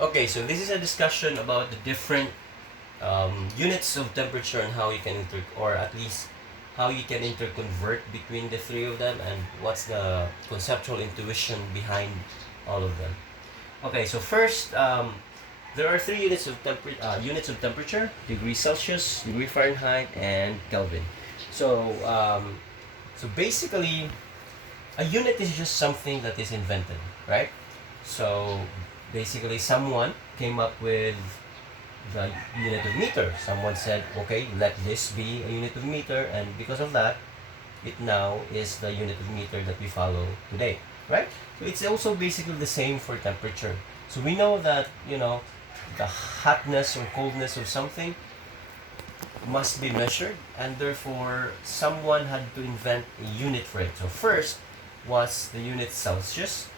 Okay, so this is a discussion about the different units of temperature and how you can or at least how you can interconvert between the three of them and what's the conceptual intuition behind all of them. Okay, so first, there are three units of temperature: degree Celsius, degree Fahrenheit, and Kelvin. So, so basically, a unit is just something that is invented, right? So basically, someone came up with the unit of meter. Someone said, okay, let this be a unit of meter, and because of that, it now is the unit of meter that we follow today, right? So it's also basically the same for temperature. So we know that, the hotness or coldness of something must be measured, and therefore someone had to invent a unit for it. So first was the unit Celsius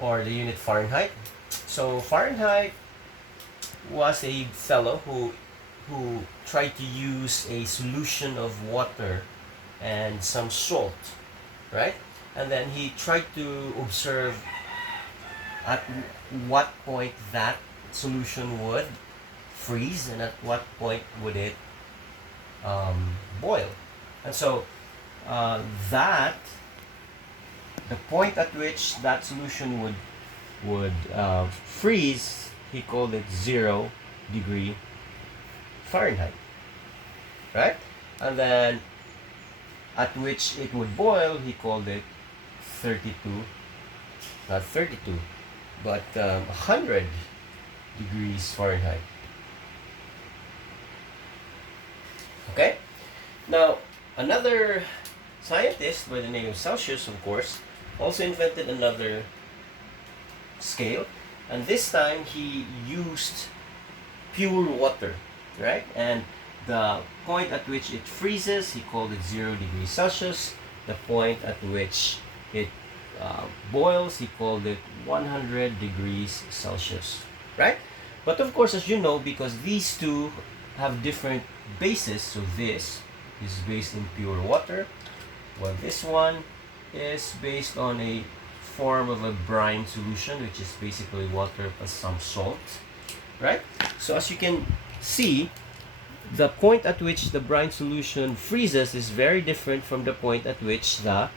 or the unit Fahrenheit. So Fahrenheit was a fellow who tried to use a solution of water and some salt, right? And then he tried to observe at what point that solution would freeze and at what point would it boil. And so that the point at which that solution would freeze, he called it 0 degree Fahrenheit, right? And then at which it would boil, he called it 32, not 32, but 100 degrees Fahrenheit. Okay? Now, another scientist by the name of Celsius, of course, also invented another scale, and this time he used pure water, right? And the point at which it freezes, he called it 0 degrees Celsius. The point at which it boils, he called it 100 degrees Celsius, right? But of course, as you know, because these two have different bases, so this is based in pure water, while this one is based on a form of a brine solution, which is basically water plus some salt, right? So as you can see, the point at which the brine solution freezes is very different from the point at which the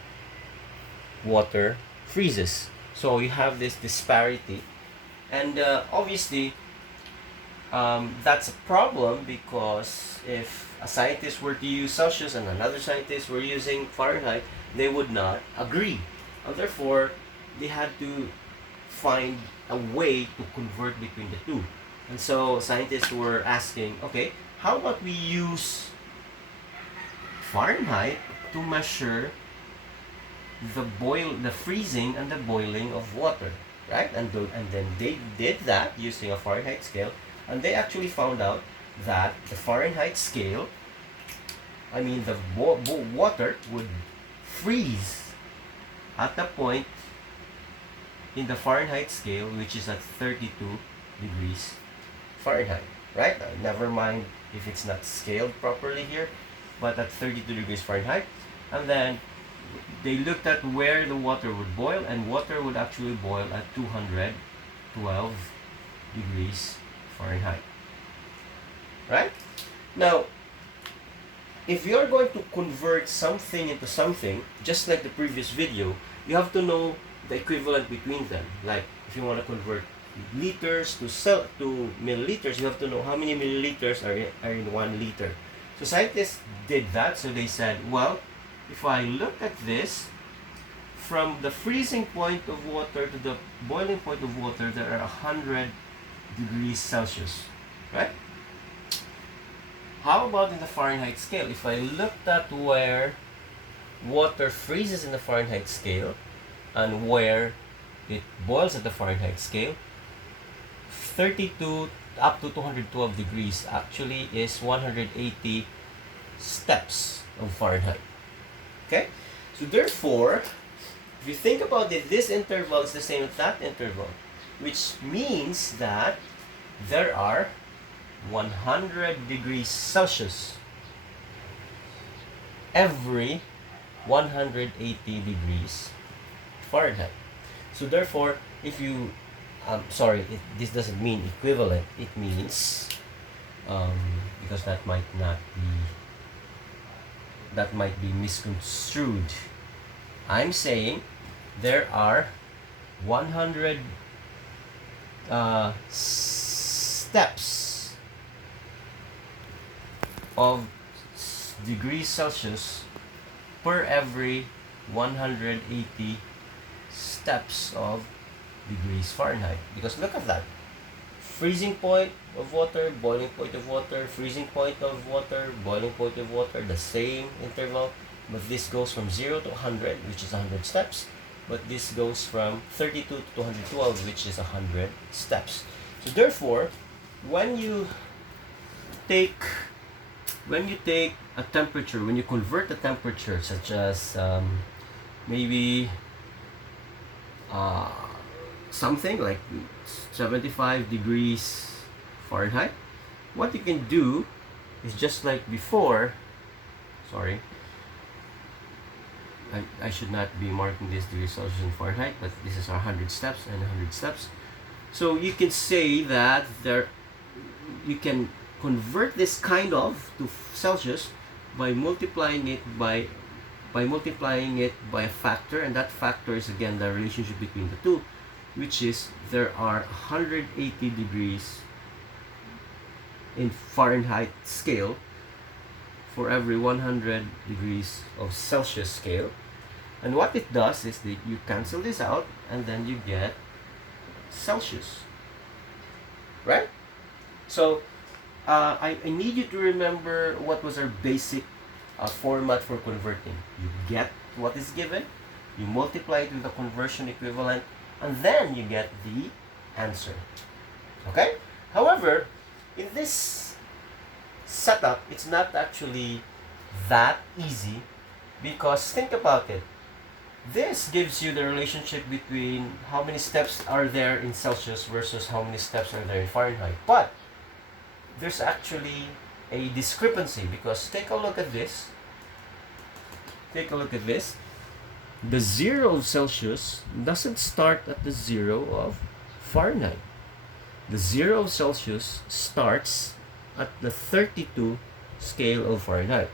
water freezes. So you have this disparity, and obviously that's a problem, because if a scientist were to use Celsius and another scientist were using Fahrenheit, they would not agree, and therefore they had to find a way to convert between the two. And so scientists were asking, okay, how about we use Fahrenheit to measure the freezing and the boiling of water, right? And then they did that using a Fahrenheit scale, and they actually found out that the Fahrenheit scale, I mean the water would freeze at the point in the Fahrenheit scale which is at 32 degrees Fahrenheit, right? Never mind if it's not scaled properly here, but at 32 degrees Fahrenheit. And then they looked at where the water would boil, and water would actually boil at 212 degrees Fahrenheit, right? Now, if you're going to convert something into something, just like the previous video, you have to know the equivalent between them. Like, if you want to convert liters to milliliters, you have to know how many milliliters are in 1 liter. So scientists did that. So they said, well, if I look at this, from the freezing point of water to the boiling point of water, there are 100 degrees Celsius, right? How about in the Fahrenheit scale? If I looked at where water freezes in the Fahrenheit scale and where it boils at the Fahrenheit scale, 32 up to 212 degrees actually is 180 steps of Fahrenheit. Okay? So therefore, if you think about it, this interval is the same as that interval, which means that there are 100 degrees Celsius every 180 degrees Fahrenheit. So therefore, if you sorry, this doesn't mean equivalent. It means, because that might be misconstrued. I'm saying there are 100 steps of degrees Celsius per every 180 steps of degrees Fahrenheit. Because look at that. Freezing point of water, boiling point of water, freezing point of water, boiling point of water, the same interval, but this goes from 0 to 100, which is 100 steps, but this goes from 32 to 212, which is 100 steps. So therefore, when you take a temperature, when you convert a temperature such as maybe something like 75 degrees Fahrenheit, what you can do is just like before. Sorry, I should not be marking this degrees Celsius in Fahrenheit, but this is our 100 steps and 100 steps. So you can say that you can convert this kind of to Celsius by multiplying it by a factor, and that factor is again the relationship between the two, which is there are 180 degrees in Fahrenheit scale for every 100 degrees of Celsius scale. And what it does is that you cancel this out and then you get Celsius, right? So I need you to remember what was our basic format for converting. You get what is given, you multiply it with the conversion equivalent, and then you get the answer. Okay? However, in this setup, it's not actually that easy, because think about it. This gives you the relationship between how many steps are there in Celsius versus how many steps are there in Fahrenheit. But there's actually a discrepancy, because take a look at this. Take a look at this. The 0 of Celsius doesn't start at the 0 of Fahrenheit. The 0 of Celsius starts at the 32 scale of Fahrenheit.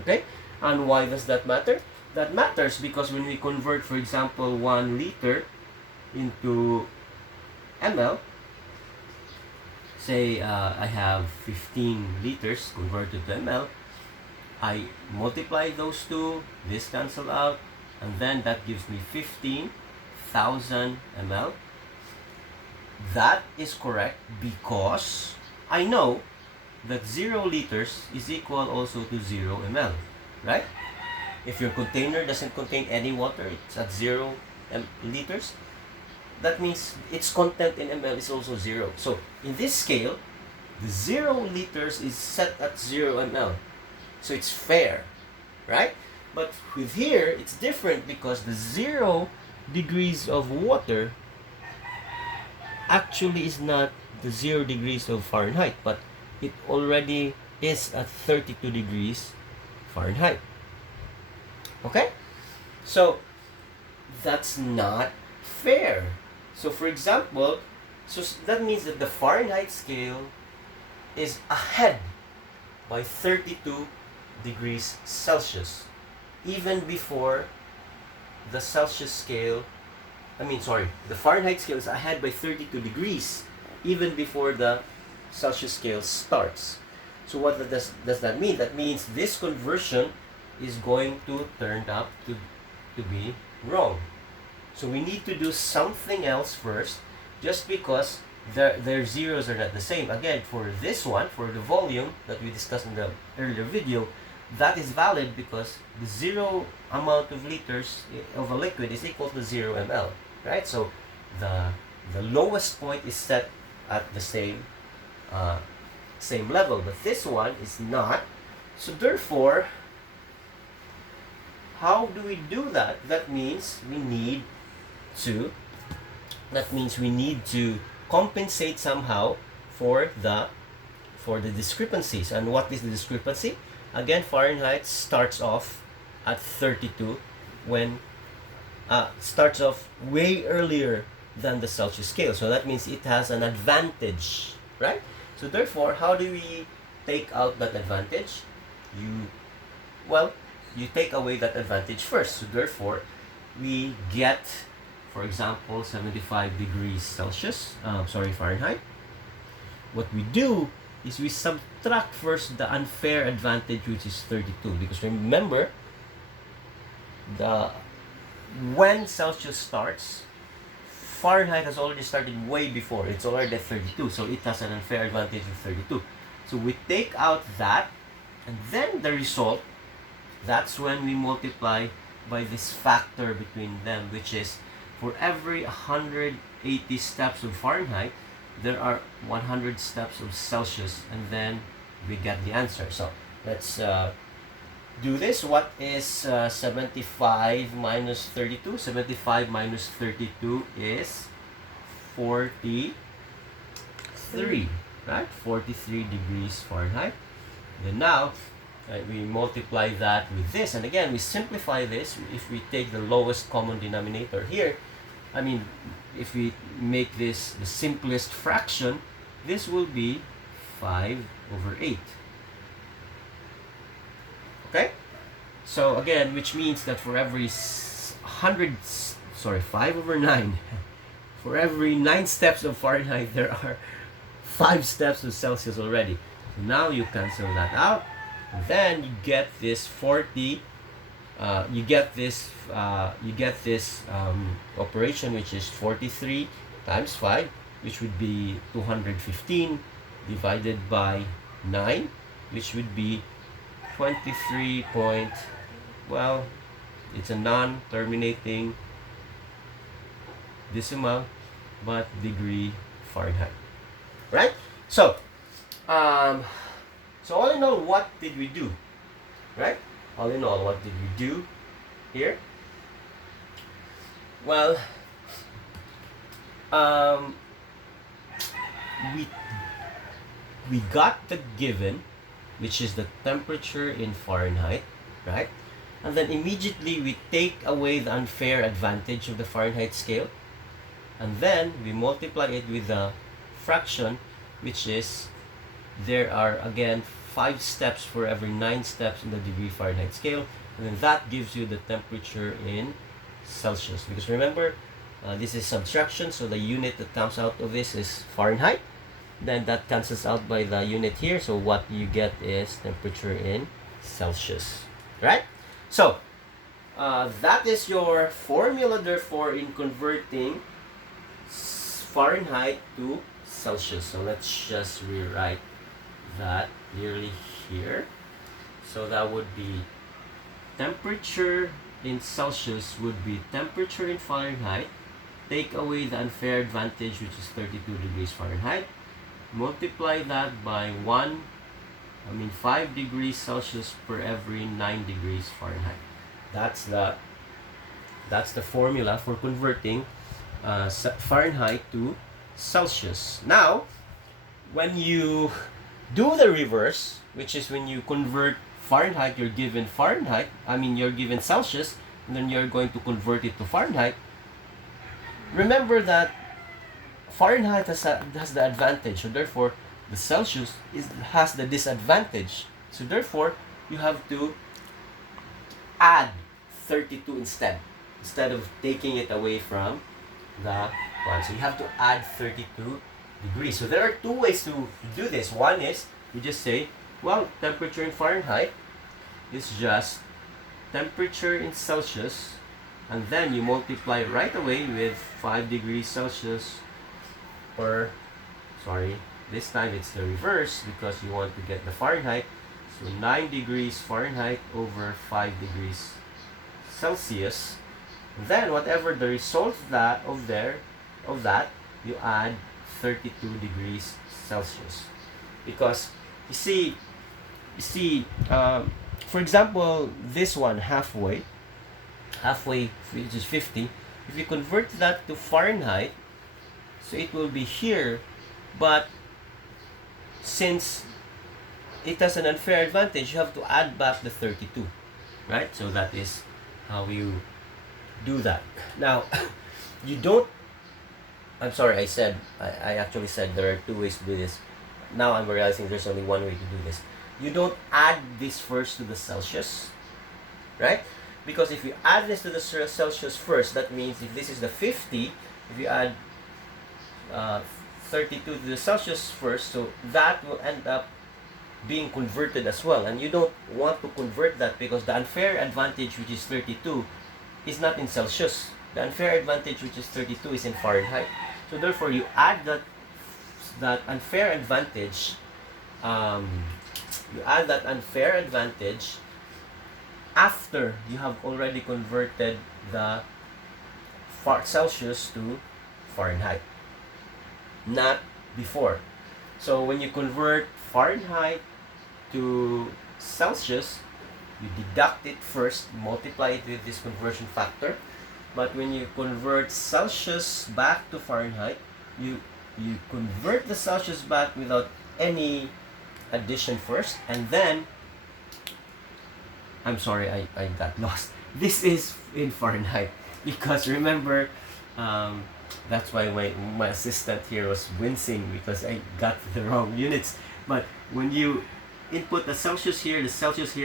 Okay? And why does that matter? That matters because when we convert, for example, 1 liter into ml, say I have 15 liters converted to ml, I multiply those two, this cancel out, and then that gives me 15,000 ml. That is correct because I know that 0 liters is equal also to 0 ml, right? If your container doesn't contain any water, it's at 0 liters, that means its content in ml is also 0. So in this scale, the 0 liters is set at 0 ml. So it's fair, right? But with here, it's different because the 0 degrees of water actually is not the 0 degrees of Fahrenheit, but it already is at 32 degrees Fahrenheit. Okay? So that's not fair. So for example, so that means that the Fahrenheit scale is ahead by 32 degrees Celsius, even before the Celsius scale, the Fahrenheit scale is ahead by 32 degrees, even before the Celsius scale starts. So what does that mean? That means this conversion is going to turn up to be wrong. So we need to do something else first, just because their zeros are not the same. Again, for this one, for the volume that we discussed in the earlier video, that is valid because the 0 amount of liters of a liquid is equal to 0 ml, right? So the lowest point is set at the same level, but this one is not. So therefore, how do we do that? That means we need to compensate somehow for the discrepancies. And what is the discrepancy? Again, Fahrenheit starts off at 32 when starts off way earlier than the Celsius scale. So that means it has an advantage, right? So therefore, how do we take out that advantage? Well, you take away that advantage first. So therefore, we get, for example, 75 degrees Celsius, Fahrenheit. What we do is we subtract first the unfair advantage, which is 32. Because remember, when Celsius starts, Fahrenheit has already started way before. It's already at 32, so it has an unfair advantage of 32. So we take out that, and then the result, that's when we multiply by this factor between them, which is for every 180 steps of Fahrenheit, there are 100 steps of Celsius, and then we get the answer. So let's do this. What is 75 minus 32? 75 minus 32 is 43, right? 43 degrees Fahrenheit. Then now, we multiply that with this. And again, we simplify this. If we take the lowest common denominator here, if we make this the simplest fraction, this will be 5/8. Okay? So again, which means that for every 5/9, for every 9 steps of Fahrenheit, there are 5 steps of Celsius already. So now you cancel that out. Then you get this 40. You get this operation, which is 43 times 5, which would be 215 divided by 9, which would be 23 point, well, it's a non-terminating decimal, but degree Fahrenheit, right? So, so all in all, what did we do, right? All in all, what did we do here? Well, we got the given, which is the temperature in Fahrenheit, right? And then immediately we take away the unfair advantage of the Fahrenheit scale, and then we multiply it with the fraction, which is, there are again 5 steps for every 9 steps in the degree Fahrenheit scale, and then that gives you the temperature in Celsius. Because remember, this is subtraction, so the unit that comes out of this is Fahrenheit. Then that cancels out by the unit here, so what you get is temperature in Celsius, right? So that is your formula, therefore, in converting Fahrenheit to Celsius. So let's just rewrite that clearly here. So that would be temperature in Celsius would be temperature in Fahrenheit, take away the unfair advantage, which is 32 degrees Fahrenheit, multiply that by 5 degrees Celsius per every 9 degrees Fahrenheit. That's the formula for converting Fahrenheit to Celsius. Now, when you do the reverse, which is when you convert Fahrenheit, you're given Celsius, and then you're going to convert it to Fahrenheit. Remember that Fahrenheit has the advantage, so therefore the Celsius has the disadvantage. So therefore, you have to add 32 instead of taking it away from the one. So you have to add 32 degrees. So there are 2 ways to do this. One is, you just say, well, temperature in Fahrenheit is just temperature in Celsius, and then you multiply right away with 5 degrees Celsius, this time it's the reverse because you want to get the Fahrenheit. So 9 degrees Fahrenheit over 5 degrees Celsius. Then whatever the result of that, you add 32 degrees Celsius. Because you see, for example, this one halfway, which is 50. If you convert that to Fahrenheit, so it will be here, but since it has an unfair advantage, you have to add back the 32, right? So that is how you do that. Now, you don't I'm sorry, I actually said there are two ways to do this. Now I'm realizing there's only one way to do this. You don't add this first to the Celsius, right? Because if you add this to the Celsius first, that means if this is the 50, if you add 32 to the Celsius first, so that will end up being converted as well. And you don't want to convert that because the unfair advantage, which is 32, is not in Celsius. The unfair advantage, which is 32, is in Fahrenheit. So therefore, you add that unfair advantage. You add that unfair advantage after you have already converted the Celsius to Fahrenheit, not before. So when you convert Fahrenheit to Celsius, you deduct it first, multiply it with this conversion factor. But when you convert Celsius back to Fahrenheit, you convert the Celsius back without any addition first, and then I'm sorry, I got lost. This is in Fahrenheit because remember, that's why my assistant here was wincing because I got the wrong units. But when you input the Celsius here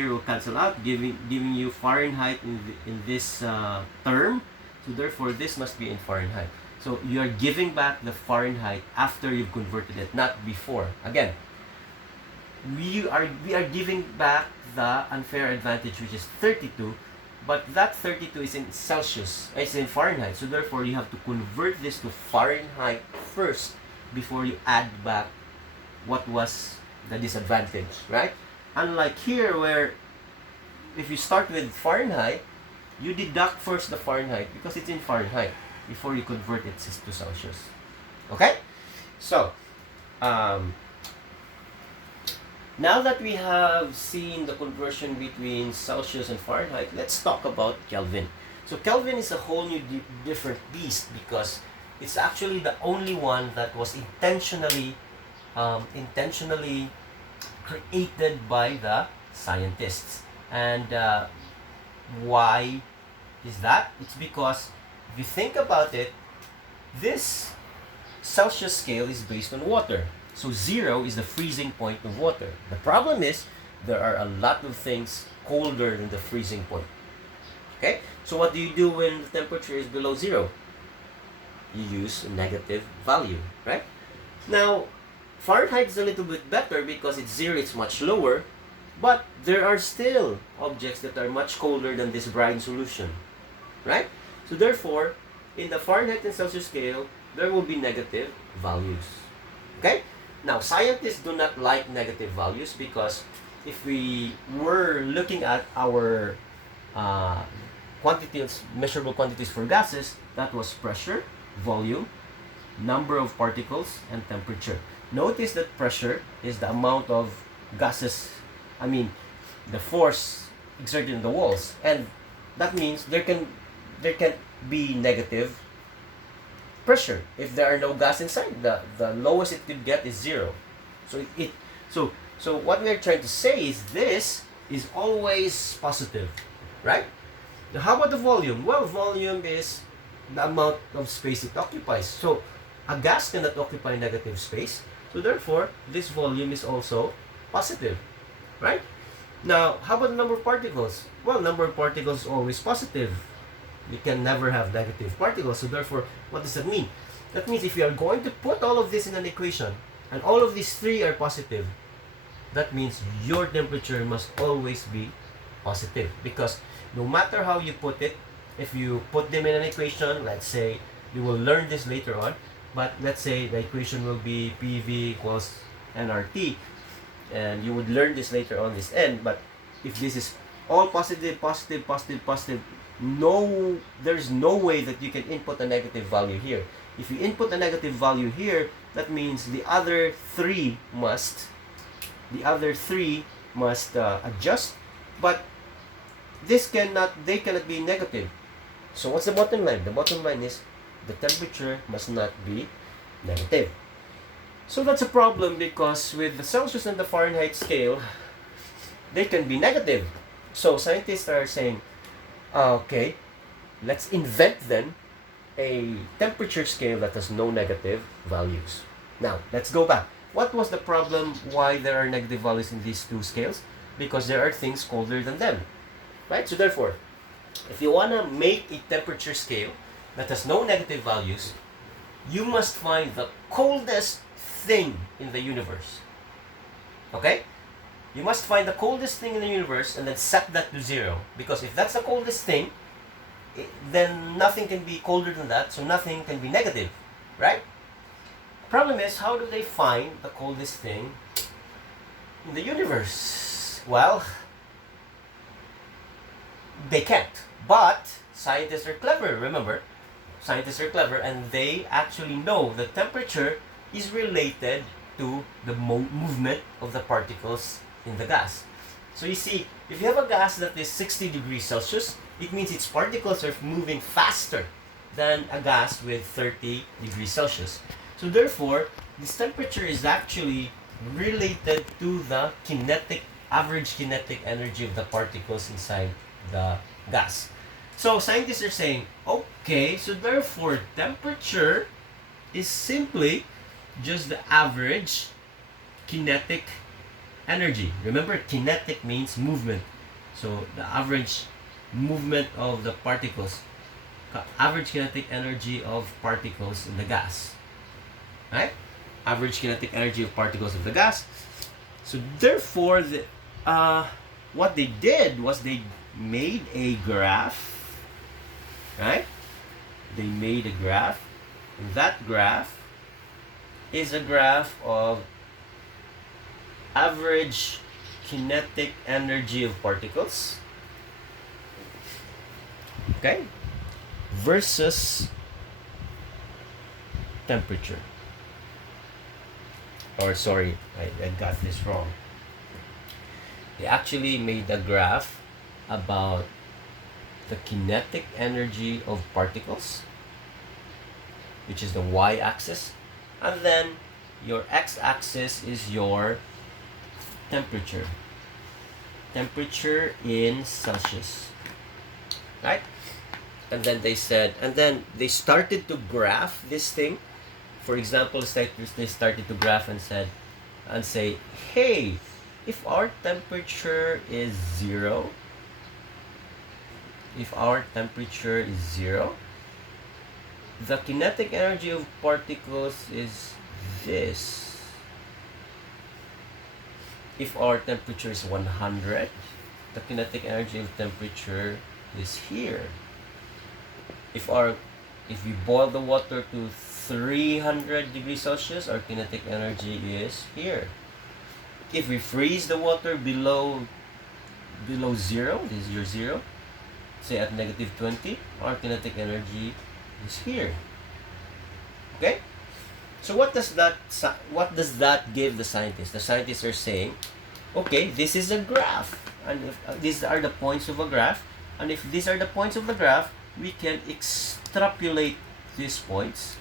will cancel out, giving you Fahrenheit in this term. So therefore, this must be in Fahrenheit. So you are giving back the Fahrenheit after you've converted it, not before. Again, we are giving back the unfair advantage, which is 32, but that 32 is in Celsius, it's in Fahrenheit. So therefore, you have to convert this to Fahrenheit first before you add back what was the disadvantage, right? Unlike here, where if you start with Fahrenheit, you deduct first the Fahrenheit because it's in Fahrenheit before you convert it to Celsius. Okay? So, now that we have seen the conversion between Celsius and Fahrenheit, let's talk about Kelvin. So Kelvin is a whole new different beast because it's actually the only one that was intentionally created by the scientists. And why is that? It's because if you think about it, this Celsius scale is based on water. So 0 is the freezing point of water. The problem is there are a lot of things colder than the freezing point. Okay? So what do you do when the temperature is below 0? You use a negative value, right? Now, Fahrenheit is a little bit better because it's 0, it's much lower, but there are still objects that are much colder than this brine solution, right? So therefore, in the Fahrenheit and Celsius scale, there will be negative values. Okay? Now, scientists do not like negative values because if we were looking at our quantities, measurable quantities for gases, that was pressure, volume, number of particles, and temperature. Notice that pressure is the amount of gases, the force exerted in the walls, and that means there can be negative pressure if there are no gas inside. The lowest it could get is 0. So what we are trying to say is this is always positive, right? Now, how about the volume? Well, volume is the amount of space it occupies. So a gas cannot occupy negative space. So therefore, this volume is also positive, right? Now, how about the number of particles? Well, number of particles is always positive. You can never have negative particles. So therefore, what does that mean? That means if you are going to put all of this in an equation, and all of these three are positive, that means your temperature must always be positive. Because no matter how you put it, if you put them in an equation, let's say, you will learn this later on, but let's say the equation will be PV equals nRT, and you would learn this later on this end. But if this is all positive, positive, positive, positive, there's no way that you can input a negative value here. If you input a negative value here, that means the other three must adjust, but they cannot be negative. So what's the bottom line? The bottom line is the temperature must not be negative. So that's a problem because with the Celsius and the Fahrenheit scale, they can be negative. So scientists are saying, okay, let's invent then a temperature scale that has no negative values. Now, let's go back. What was the problem why there are negative values in these two scales? Because there are things colder than them, right? So therefore, if you want to make a temperature scale that has no negative values, you must find the coldest thing in the universe. Okay? You must find the coldest thing in the universe and then set that to 0. Because if that's the coldest thing, then nothing can be colder than that, so nothing can be negative, right? Problem is, how do they find the coldest thing in the universe? Well, they can't. But scientists are clever, remember? Scientists are clever and they actually know the temperature is related to the movement of the particles in the gas. So you see, if you have a gas that is 60 degrees Celsius, it means its particles are moving faster than a gas with 30 degrees Celsius. So therefore, this temperature is actually related to the average kinetic energy of the particles inside the gas. So scientists are saying, okay, so therefore temperature is simply just the average kinetic energy. Remember, kinetic means movement. So the average movement of the particles, average kinetic energy of particles in the gas, right? Average kinetic energy of particles of the gas. So therefore, what they did was they made a graph, right? They made a graph. And that graph is a graph of average kinetic energy of particles, okay, versus temperature. Or sorry, I got this wrong. They actually made a graph about the kinetic energy of particles, which is the y-axis, and then your x-axis is your temperature in Celsius, right? And then they said, and then they started to graph this thing. For example, they started to graph and say, hey, if our temperature is 0, the kinetic energy of particles is this. If our temperature is 100, the kinetic energy of temperature is here. If we boil the water to 300 degrees Celsius, our kinetic energy is here. If we freeze the water below 0, this is your 0, say at negative 20, our kinetic energy is here. Okay? So what does that give the scientists? The scientists are saying, okay, this is a graph, and these are the points of a graph, and if these are the points of the graph, we can extrapolate these points,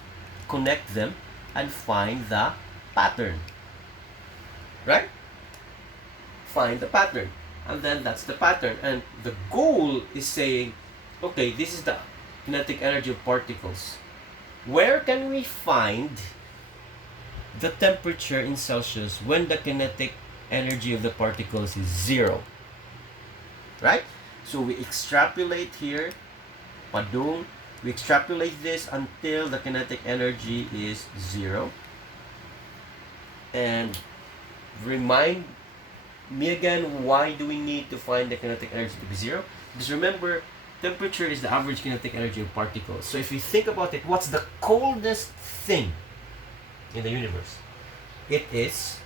connect them, and find the pattern. Right? Find the pattern, and then that's the pattern. And the goal is saying, okay, this is the kinetic energy of particles. Where can we find the temperature in Celsius when the kinetic energy of the particles is 0? Right? So we extrapolate here, padung, we extrapolate this until the kinetic energy is 0. And remind me again, why do we need to find the kinetic energy to be 0? Because remember, temperature is the average kinetic energy of particles. So if you think about it, what's the coldest thing in the universe? It is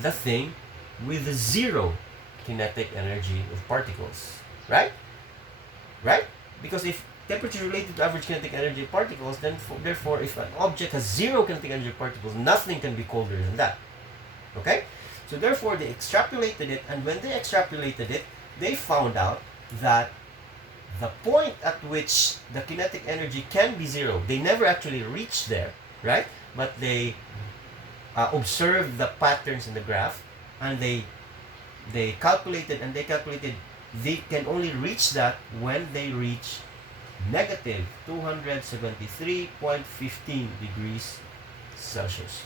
the thing with 0 kinetic energy of particles. Right? Right? Because if temperature is related to average kinetic energy of particles, then therefore if an object has 0 kinetic energy of particles, nothing can be colder than that. Okay? So therefore they extrapolated it, and when they extrapolated it, they found out that the point at which the kinetic energy can be 0, they never actually reached there, right? But they observed the patterns in the graph, and they calculated they can only reach that when they reach negative 273.15 degrees Celsius.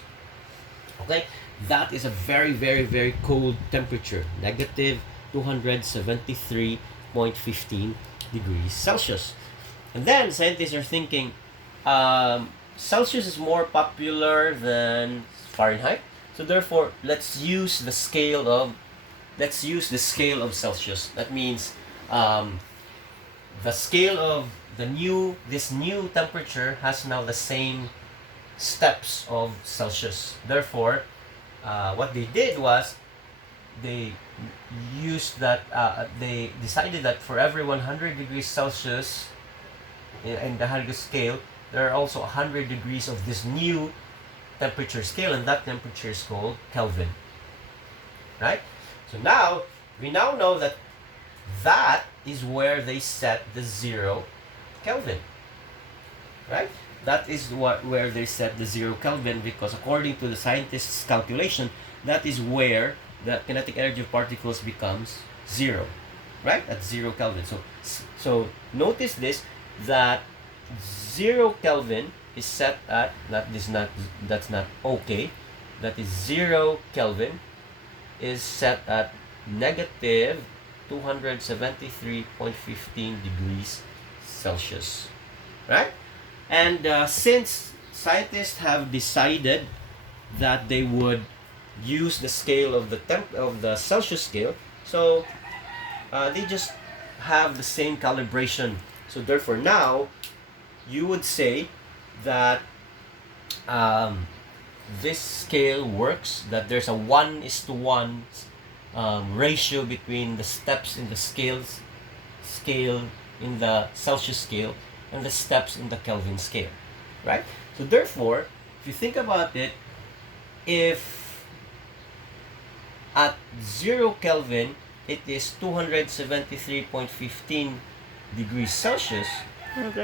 Okay, that is a very, very, very cold temperature, negative 273.15 degrees Celsius. And then scientists are thinking, Celsius is more popular than Fahrenheit, so therefore let's use the scale of Celsius. That means the scale of this new temperature has now the same steps of Celsius. Therefore, what they did was they they decided that for every 100 degrees Celsius in the 100 scale, there are also 100 degrees of this new temperature scale, and that temperature is called Kelvin. Right? So now, we now know that that is where they set the 0 Kelvin. Right? That is where they set the 0 Kelvin, because according to the scientists' calculation, that is where the kinetic energy of particles becomes 0. Right? At 0 Kelvin. So notice this, that 0 Kelvin is set at, that's not okay. That is 0 Kelvin is set at negative 273.15 degrees Celsius. Right? And since scientists have decided that they would use the scale of the Celsius scale, so they just have the same calibration. So therefore now you would say that this scale works, that there's a 1:1 ratio between the steps in the scale in the Celsius scale and the steps in the Kelvin scale, right? So therefore, if you think about it, if at 0 Kelvin it is 273.15 degrees Celsius,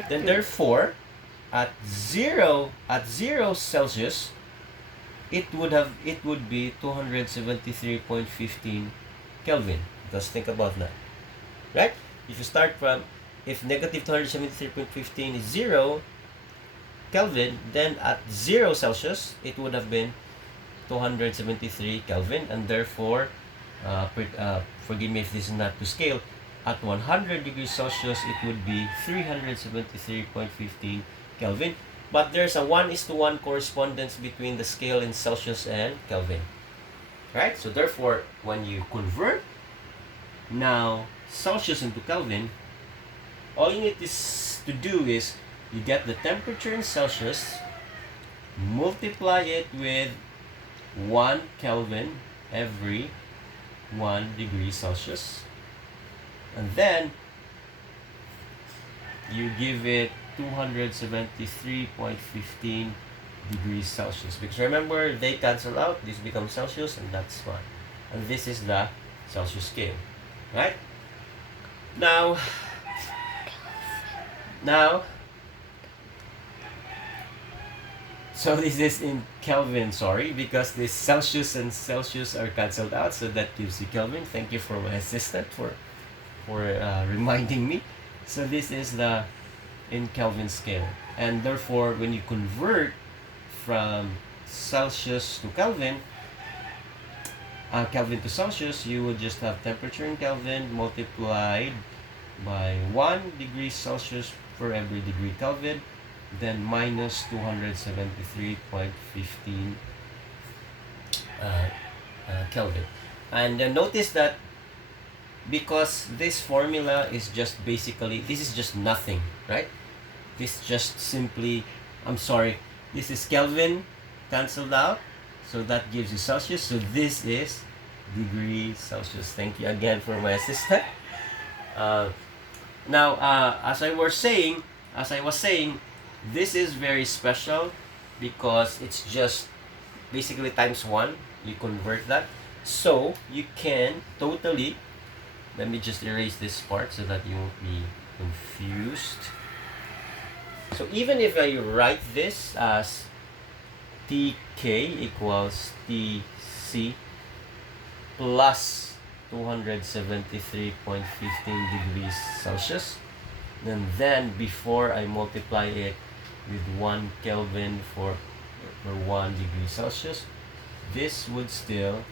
then therefore at 0 Celsius it would be 273.15 Kelvin. Just think about that, right? If you start from, if negative 273.15 is 0 Kelvin, then at 0 Celsius it would have been 273 Kelvin, and therefore forgive me if this is not to scale, at 100 degrees Celsius it would be 373.15 Kelvin. But there's a 1:1 correspondence between the scale in Celsius and Kelvin. Right? So therefore, when you convert now Celsius into Kelvin, all you need to do is you get the temperature in Celsius, multiply it with 1 Kelvin every 1 degree Celsius, and then you give it 273.15 degrees Celsius, because remember, they cancel out, this becomes Celsius, and that's fine. And this is the Celsius scale, right? Now so this is in Kelvin, sorry, because this Celsius and Celsius are cancelled out, so that gives you Kelvin. Thank you for my assistant for reminding me. So this is the in Kelvin scale, and therefore when you convert from Celsius to Kelvin, Kelvin to Celsius, you would just have temperature in Kelvin multiplied by 1 degree Celsius for every degree Kelvin, then minus 273.15 Kelvin. And notice that because this formula is just basically, this is just nothing, right? This just simply, I'm sorry, this is Kelvin cancelled out, so that gives you Celsius. So this is degree Celsius. Thank you again for my assistant. Now, as I was saying, this is very special because it's just basically times 1. You convert that, so you can totally. Let me just erase this part so that you won't be confused. So even if I write this as TK equals TC plus 273.15 degrees Celsius, And then before I multiply it with 1 Kelvin for 1 degree Celsius, this would still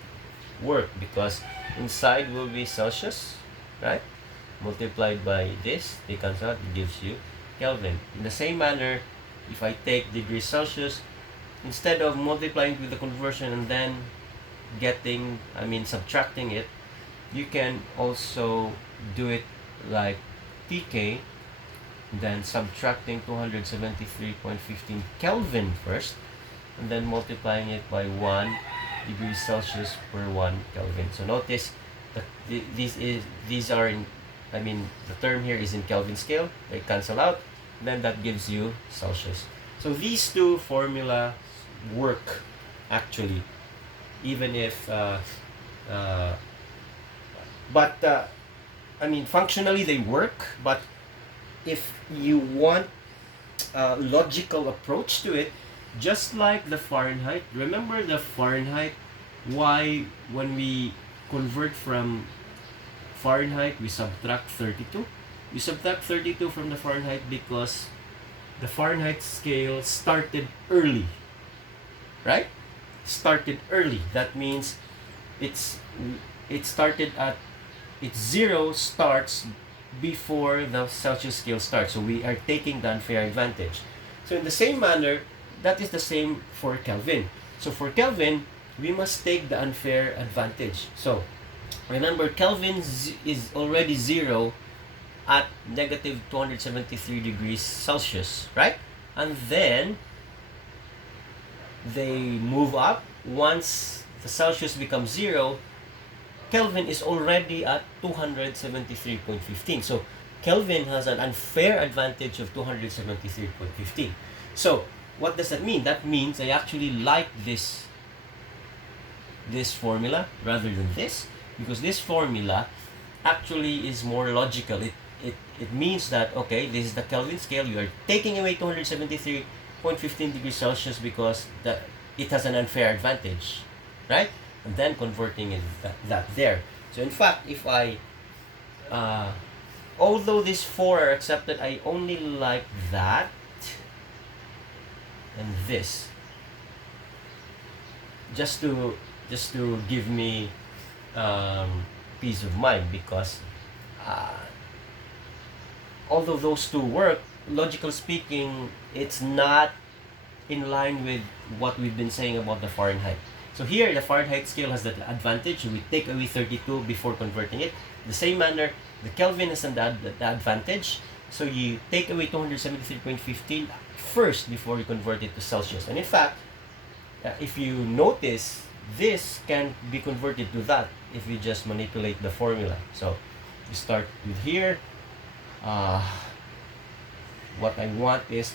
work because inside will be Celsius, right? Multiplied by this, it comes out, it gives you Kelvin. In the same manner, if I take degrees Celsius, instead of multiplying with the conversion and then subtracting it, you can also do it like pk, then subtracting 273.15 Kelvin first, and then multiplying it by 1 degree Celsius per 1 Kelvin. So notice that these are in, the term here is in Kelvin scale. They cancel out, then that gives you Celsius. So these two formula work actually, even if functionally they work, but if you want a logical approach to it, just like the Fahrenheit, remember the Fahrenheit, why when we convert from Fahrenheit we subtract 32? We subtract 32 from the Fahrenheit because the Fahrenheit scale started early, right? Started early. That means it started at, its 0 starts before the Celsius scale starts. So we are taking the unfair advantage. So in the same manner, that is the same for Kelvin. So for Kelvin, we must take the unfair advantage. So remember, Kelvin is already 0 at negative 273 degrees Celsius, right? And then they move up. Once the Celsius becomes 0, Kelvin is already at 273.15. So Kelvin has an unfair advantage of 273.15. So what does that mean? That means I actually like this formula rather than this, because this formula actually is more logical. It means that, okay, this is the Kelvin scale. You are taking away 273.15 degrees Celsius because it has an unfair advantage, right? And then converting it that there. So in fact, if I, although these 4 are accepted, I only like that and this, just to give me peace of mind, because although those two work, logical speaking, it's not in line with what we've been saying about the Fahrenheit. So here, the Fahrenheit scale has the advantage. We take away 32 before converting it. The same manner, the Kelvin has the advantage. So you take away 273.15 first before you convert it to Celsius. And in fact, if you notice, this can be converted to that if you just manipulate the formula. So you start with here. What I want is